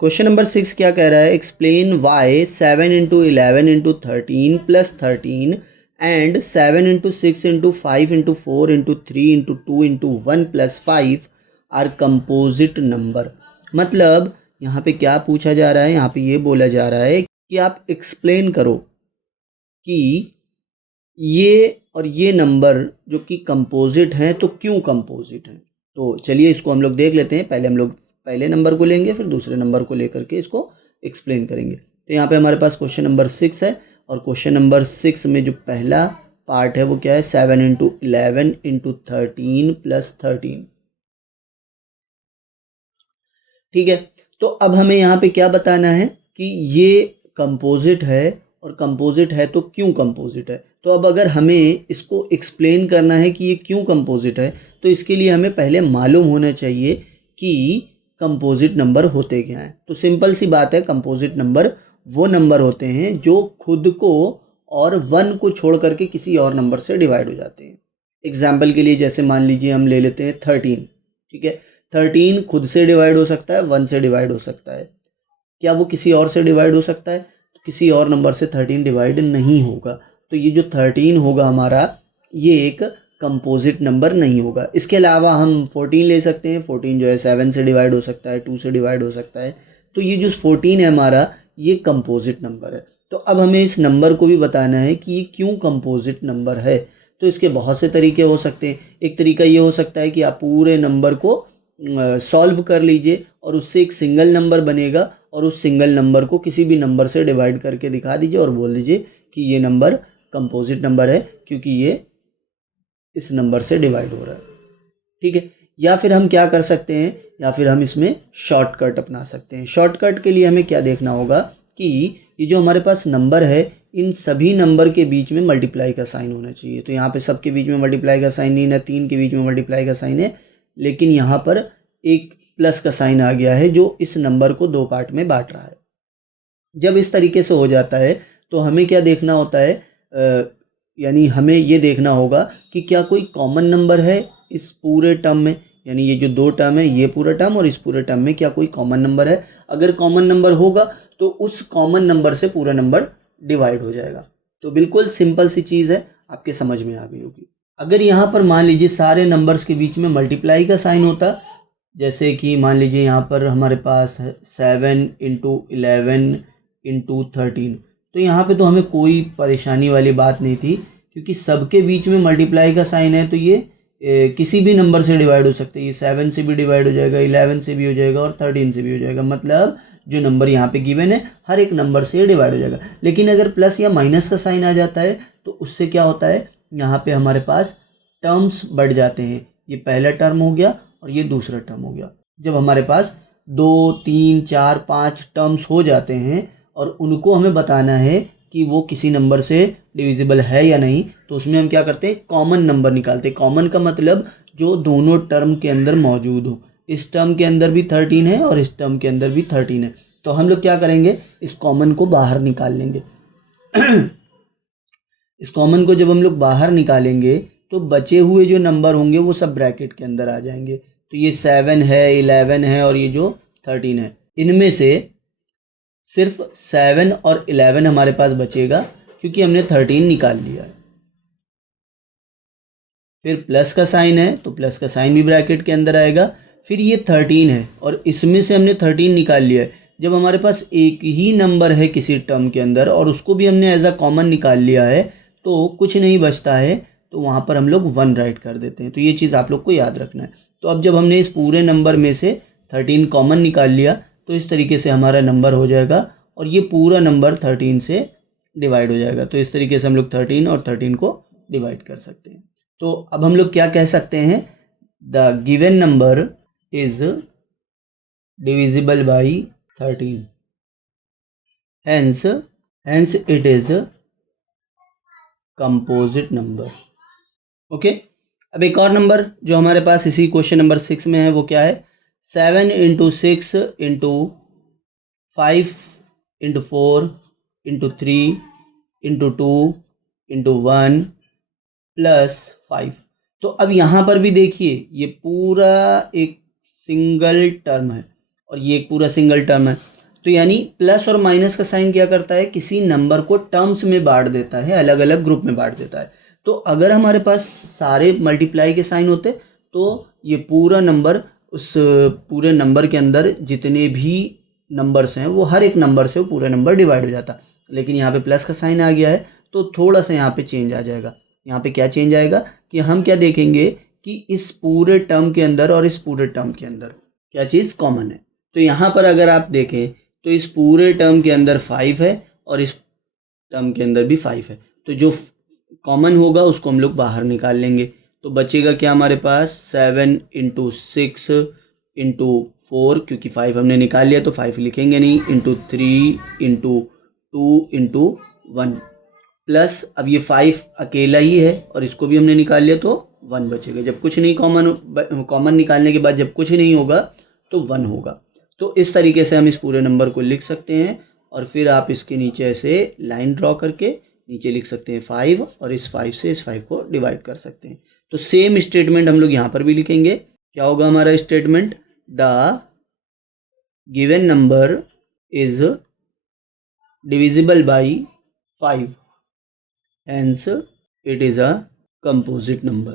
Question number 6 क्या कह रहा है, explain why 7 into 11 into 13 plus 13 and 7 into 6 into 5 into 4 into 3 into 2 into 1 plus 5 are composite number. मतलब यहाँ पे क्या पूछा जा रहा है, यहाँ पे ये बोला जा रहा है कि आप एक्सप्लेन करो कि ये और ये नंबर जो कि कंपोजिट हैं तो क्यों कंपोजिट हैं। तो चलिए इसको हम लोग देख लेते हैं। पहले हम लोग पहले नंबर को लेंगे, फिर दूसरे नंबर को लेकर के इसको एक्सप्लेन करेंगे। तो यहाँ पे हमारे पास क्वेश्चन नंबर 6 है, और क्वेश्चन नंबर 6 में जो पहला पार्ट है वो क्या है, 7 इंटू 11 इंटू 13 प्लस 13। ठीक है, तो अब हमें यहाँ पे क्या बताना है कि ये कंपोजिट है, और कंपोजिट है तो क्यों कंपोजिट है। तो अब अगर हमें इसको एक्सप्लेन करना है कि ये क्यों कंपोजिट है, तो इसके लिए हमें पहले मालूम होना चाहिए कि कंपोजिट नंबर होते क्या हैं। तो सिंपल सी बात है, कंपोजिट नंबर वो नंबर होते हैं जो खुद को और 1 को छोड़ करके किसी और नंबर से डिवाइड हो जाते हैं। एग्जाम्पल के लिए जैसे मान लीजिए हम ले लेते हैं 13। ठीक है, 13 खुद से डिवाइड हो सकता है, 1 से डिवाइड हो सकता है। क्या वो किसी और से डिवाइड हो सकता है? तो किसी और नंबर से 13 डिवाइड नहीं होगा। तो ये जो 13 होगा हमारा, ये एक कंपोजिट नंबर नहीं होगा। इसके अलावा हम 14 ले सकते हैं। 14 जो है 7 से डिवाइड हो सकता है, 2 से डिवाइड हो सकता है। तो ये जो 14 है हमारा, ये कंपोजिट नंबर है। तो अब हमें इस नंबर को भी बताना है कि ये क्यों कंपोजिट नंबर है। तो इसके बहुत से तरीके हो सकते हैं। एक तरीका ये हो सकता है कि आप पूरे नंबर को सॉल्व कर लीजिए और उससे एक सिंगल नंबर बनेगा, और उस सिंगल नंबर को किसी भी नंबर से डिवाइड करके दिखा दीजिए और बोल दीजिए कि ये नंबर कंपोजिट नंबर है क्योंकि ये इस नंबर से डिवाइड हो रहा है। ठीक है, या फिर हम क्या कर सकते हैं, या फिर हम इसमें शॉर्टकट अपना सकते हैं। शॉर्टकट के लिए हमें क्या देखना होगा कि ये जो हमारे पास नंबर है, इन सभी नंबर के बीच में मल्टीप्लाई का साइन होना चाहिए। तो यहाँ पे सबके बीच में मल्टीप्लाई का साइन नहीं है, 3 के बीच में मल्टीप्लाई का साइन है, लेकिन यहाँ पर एक प्लस का साइन आ गया है जो इस नंबर को 2 पार्ट में बांट रहा है। जब इस तरीके से हो जाता है तो हमें क्या देखना होता है, यानी हमें ये देखना होगा कि क्या कोई कॉमन नंबर है इस पूरे टर्म में। यानी ये जो 2 टर्म है, ये पूरा टर्म और इस पूरे टर्म में क्या कोई कॉमन नंबर है। अगर कॉमन नंबर होगा तो उस कॉमन नंबर से पूरा नंबर डिवाइड हो जाएगा। तो बिल्कुल सिंपल सी चीज़ है, आपके समझ में आ गई होगी। अगर यहाँ पर मान लीजिए सारे नंबर्स के बीच में मल्टीप्लाई का साइन होता, जैसे कि मान लीजिए यहाँ पर हमारे पास है 7 इंटू 11 इंटू 13, तो यहाँ पे तो हमें कोई परेशानी वाली बात नहीं थी, क्योंकि सबके बीच में मल्टीप्लाई का साइन है। तो ये किसी भी नंबर से डिवाइड हो सकते हैं। ये 7 से भी डिवाइड हो जाएगा, 11 से भी हो जाएगा और 13 से भी हो जाएगा। मतलब जो नंबर यहाँ पे गिवन है हर एक नंबर से डिवाइड हो जाएगा। लेकिन अगर प्लस या माइनस का साइन आ जाता है तो उससे क्या होता है, यहाँ पे हमारे पास टर्म्स बढ़ जाते हैं। ये पहला टर्म हो गया और ये दूसरा टर्म हो गया। जब हमारे पास 2 3 4 5 टर्म्स हो जाते हैं और उनको हमें बताना है कि वो किसी नंबर से डिविजिबल है या नहीं, तो उसमें हम क्या करते हैं, कॉमन नंबर निकालते हैं। कॉमन का मतलब जो दोनों टर्म के अंदर मौजूद हो। इस टर्म के अंदर भी 13 है और इस टर्म के अंदर भी 13 है। तो हम लोग क्या करेंगे, इस कॉमन को बाहर निकाल लेंगे। इस कॉमन को जब हम लोग बाहर निकालेंगे तो बचे हुए जो नंबर होंगे वो सब ब्रैकेट के अंदर आ जाएंगे। तो ये 7 है, 11 है और ये जो 13 है, इनमें से सिर्फ 7 और 11 हमारे पास बचेगा क्योंकि हमने 13 निकाल लिया है। फिर प्लस का साइन है तो प्लस का साइन भी ब्रैकेट के अंदर आएगा। फिर ये 13 है और इसमें से हमने 13 निकाल लिया है। जब हमारे पास एक ही नंबर है किसी टर्म के अंदर और उसको भी हमने एज अ कॉमन निकाल लिया है तो कुछ नहीं बचता है, तो वहाँ पर हम लोग 1 राइट कर देते हैं। तो ये चीज़ आप लोग को याद रखना है। तो अब जब हमने इस पूरे नंबर में से 13 कॉमन निकाल लिया तो इस तरीके से हमारा नंबर हो जाएगा और ये पूरा नंबर 13 से डिवाइड हो जाएगा। तो इस तरीके से हम लोग 13 और 13 को डिवाइड कर सकते हैं। तो अब हम लोग क्या कह सकते हैं, the given number is divisible by 13, hence it is composite number. Okay, अब एक और नंबर जो हमारे पास इसी क्वेश्चन नंबर 6 में है वो क्या है, 7 into 6 into 5 into 4 into 3 into 2 into 1 plus 5। तो अब यहाँ पर भी देखिए ये पूरा एक सिंगल टर्म है। और ये एक पूरा सिंगल टर्म है। तो यानी प्लस और माइनस का साइन क्या करता है, किसी नंबर को टर्म्स में बांट देता है, अलग अलग ग्रुप में बांट देता है। तो अगर हमारे पास सारे मल्टीप्लाई के साइन होते तो ये पूरा नंबर, उस पूरे नंबर के अंदर जितने भी नंबर्स हैं वो हर एक नंबर से वो पूरा नंबर डिवाइड हो जाता। लेकिन यहाँ पे प्लस का साइन आ गया है तो थोड़ा सा यहाँ पे चेंज आ जाएगा। यहाँ पे क्या चेंज आएगा कि हम क्या देखेंगे कि इस पूरे टर्म के अंदर और इस पूरे टर्म के अंदर क्या चीज़ कॉमन है। तो यहाँ पर अगर आप देखें तो इस पूरे टर्म के अंदर 5 है और इस टर्म के अंदर भी 5 है। तो जो कॉमन होगा उसको हम लोग बाहर निकाल लेंगे। तो बचेगा क्या हमारे पास, 7 इंटू 6 इंटू 4, क्योंकि 5 हमने निकाल लिया तो 5 लिखेंगे नहीं, इंटू 3 इंटू 2 इंटू 1 प्लस, अब ये 5 अकेला ही है और इसको भी हमने निकाल लिया तो 1 बचेगा। जब कुछ नहीं कॉमन निकालने के बाद जब कुछ नहीं होगा तो 1 होगा। तो इस तरीके से हम इस पूरे नंबर को लिख सकते हैं और फिर आप इसके नीचे ऐसे लाइन ड्रॉ करके नीचे लिख सकते हैं 5 और इस 5 से इस 5 को डिवाइड कर सकते हैं। तो सेम स्टेटमेंट हम लोग यहाँ पर भी लिखेंगे। क्या होगा हमारा statement, the given number is divisible by 5, hence it is a composite number।